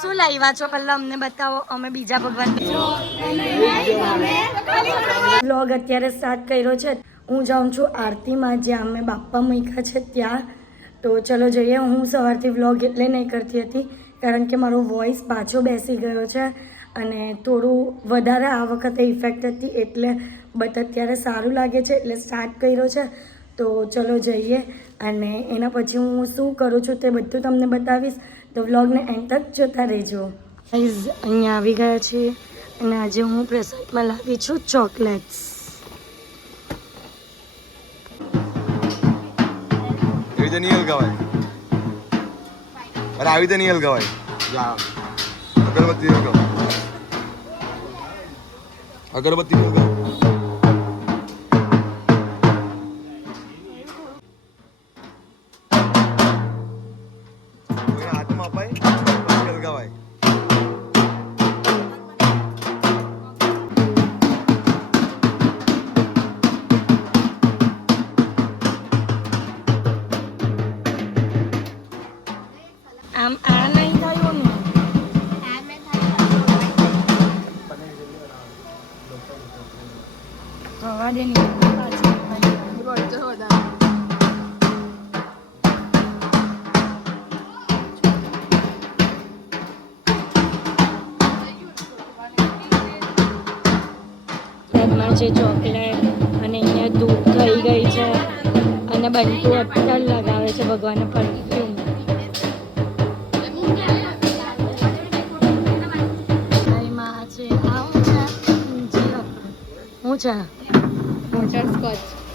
શું લાવ્યા છો પહેલા અમને બતાવો, અમે બીજા ભગવાન વ્લોગ અત્યારે સ્ટાર્ટ કર્યો છે. હું જાઉં છું આરતીમાં, જ્યાં અમે બાપ્પા મૂક્યા છે ત્યાં. તો ચલો જઈએ. હું સવારથી વ્લોગ એટલે નહીં કરતી હતી કારણ કે મારો વોઇસ પાછો બેસી ગયો છે અને થોડું વધારે આ વખતે ઇફેક્ટ હતી, એટલે બટ અત્યારે સારું લાગે છે એટલે સ્ટાર્ટ કર્યો છે. તો ચલો જઈએ અને એના પછી હું શું કરું છું તે બધું તમને બતાવીશ. તો વ્લોગને એન્ડ તક જોતા રહેજો. ગાઈઝ અહીંયા આવી ગયા છે અને આજે હું પ્રસાદમાં લાવી છું ચોકલેટ્સ. नहीं हलगावाय अरे आवी तो नहीं हलगावाय अगरबत्ती हलगाव अगरबत्ती हलगाव हाथમાં અપાય પછી હલગાવાય. આમ આ નહીં થયું ને, હવા દે ને છે ચોકલેટ અને અહીંયા દૂધ થઈ ગઈ છે અને બંટુ અત્યારે લગાવે છે ભગવાનને પરફ્યુમ.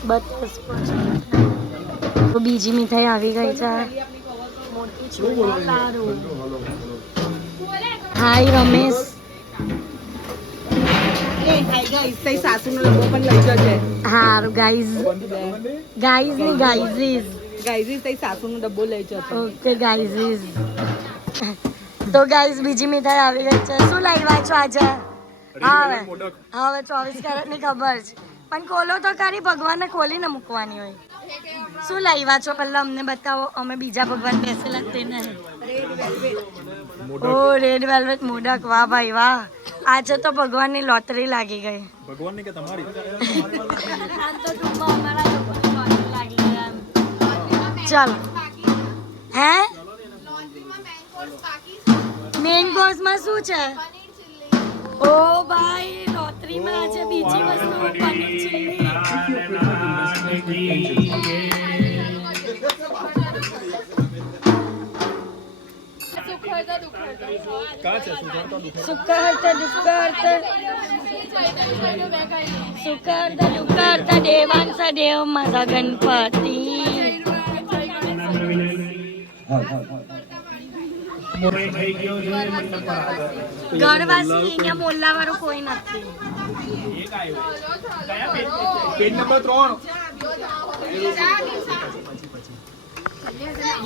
બટરસ્કોચ. તો બીજી મીઠાઈ આવી ગઈ છે. હાય રમેશ. હારું ગાઈઝ ની ગાઈઝીઝ સાસુનો ડબ્બો લઈ જતો. ઓકે ગાઈઝીઝ. તો ગાઈઝ બીજી મીઠાઈ આવી ગઈ છે. શું લાવ્યા છો આજે? હવે 24 કેરેટ ની ખબર છે પણ ખોલો તો ખરી, ભગવાનને ખોલીને મૂકવાની હોય. શું લાવ્યા છો પહેલા અમને બતાવો, અમે બીજા ભગવાન બેસેલા તેને. ઓ રેડ વેલ્વેટ મોડક. વાહ ભાઈ વાહ, આજે તો ભગવાનની લોટરી લાગી ગઈ. ભગવાનની કે તમારી? ચાલો હે મેઇન કોર્સમાં શું છે? ઓ ભાઈ લોટરીમાં આજે બીજી વસ્તુ પનીર ચીલ્લી. સુકરતા દેવાંશા દેવ માતા ગણપતિ. ઘરવાસી અહીંયા મોલ્લા વાળું કોઈ નથી. Page number 3.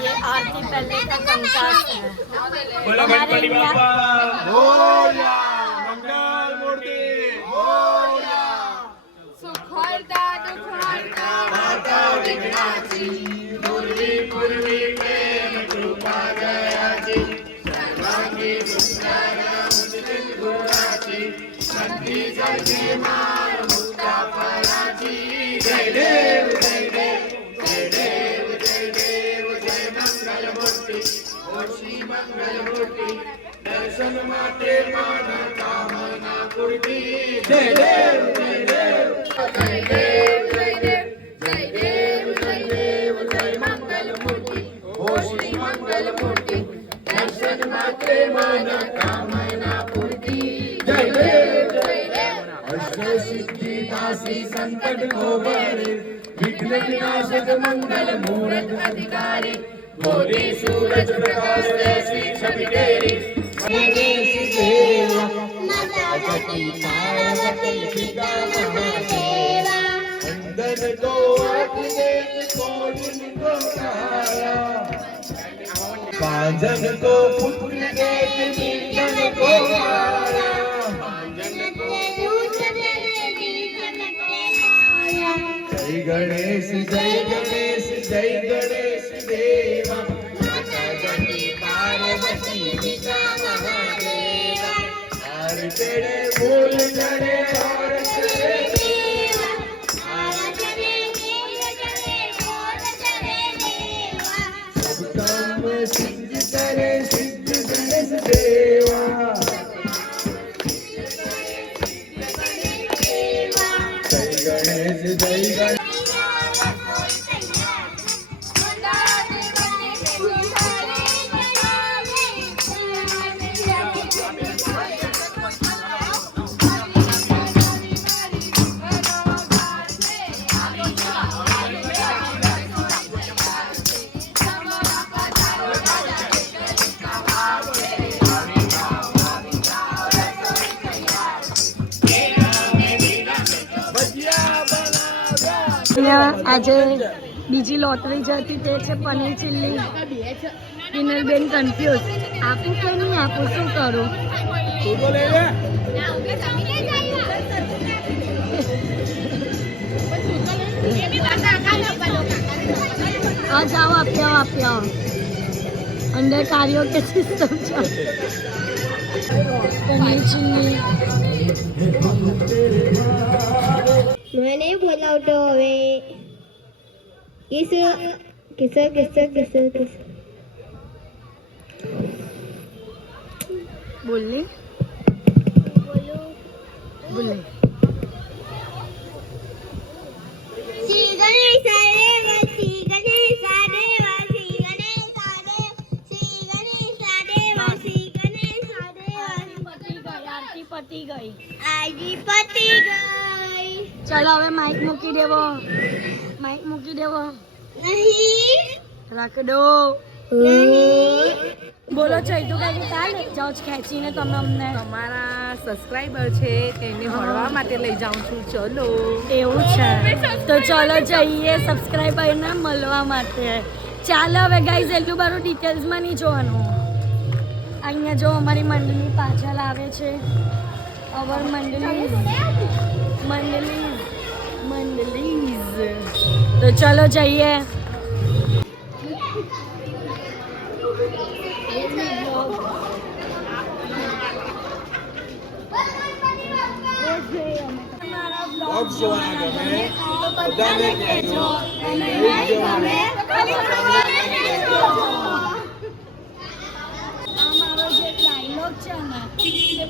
ये आरती पहले का कंकास है. बोलो गणपति बाप्पा मोरया, मंगल मूर्ति मोरया, सुखहर्ता दुःखहर्ता माता विघ्नाची, पूर्वी पूर्वी प्रेम कृपा दयाची, सर्वांगी सुंदर उदित गुणाची, संधी जगी मार मुक्ता फळाची. जय देव जय देव जय देव जय देव जय मंगल मूर्ति ओ श्री मंगल मूर्ति, दर्शन माते माना कामना पूर्ति. जय देव जय देव जय देव जय देव जय देव जय देव जय मंगल मूर्ति ओ श्री मंगल मूर्ति, दर्शन माते माना कामना पूर्ति. जय देव जय देव अष्ट सिद्धि दासी संकट को बरे, विघ्न विनाशक मंगल मूरत अधिकारी, मोदी सूरज प्रकाश जैसी छवि तेरी. अंदर को आँख देख कोडिन को सहारा, पांजन को पुत्र देख निर्धन को मारा, जय गणेश जय गणेश जय गणेश देवा, माता जनी पार्वती पिता અહીંયા આજે બીજી લોટરી જતી તે છે પનીર ચીલ્લી. કિનલબેન કન્ફ્યુઝ આપું કે નહીં આપું, શું કરું? હા જાઓ આપ્યા અંડર કાર્યો કે સિસ્ટમ છે. પનીર ચીલ્લી મને બોલાવતો હવે કિસ બોલને બોલે. પતી ગઈ. ચાલો હવે માઇક મૂકી દેવો. રાખ દો. બોલો ચૈતુ કાકી કાલે જાઓ ખેંચીને તમે અમને. તમારા સબસ્ક્રાઇબર છે તેને મળવા માટે લઈ જાઉં છું. ચલો એવું છે તો ચલો જઈએ સબસ્ક્રાઈબરને મળવા માટે. ચાલો હવે ગાઈઝ એટલું બધું ડિટેલ્સમાં નહીં જોવાનું. અહીંયા જો અમારી મંડળી પાછળ આવે છે. અવર મંડળી તો ચલો જઈએ.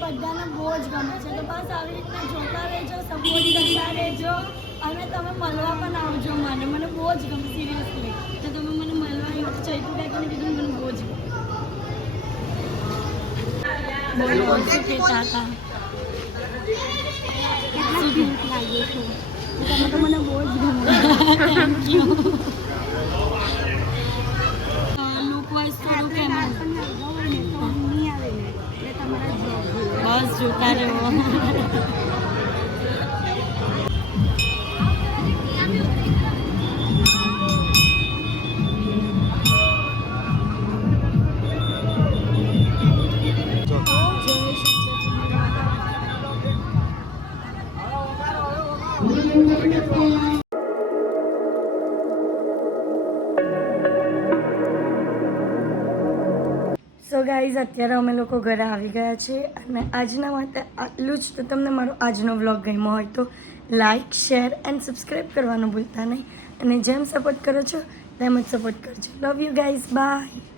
બધાને બહુ જ ગમે છે તો બસ આવી રીતના જોતા રહેજો, સપોર્ટ કરતા રહેજો અને તમે મળવા પણ આવજો. મને બહુ જ ગમે સિરિયસલી. તો તમે મને મળવા આવ્યો ચૈતુ કાકીને કીધું મને બહુ જ ગમે. બોલો શું કહેતા હતા? તમે તો મને બહુ જ ગમે. Thank you. લુક વાઇઝ થોડું કેમ બસ જોતા રહો. સો ગાઈઝ અત્યારે અમે લોકો ઘરે આવી ગયા છીએ અને આજના માટે આટલું જ. તો તમને મારો આજનો વ્લોગ ગમ્યો હોય તો લાઇક શેર એન્ડ સબસ્ક્રાઈબ કરવાનું ભૂલતા નહીં અને જેમ સપોર્ટ કરો છો તેમ જ સપોર્ટ કરજો. Love you guys, by.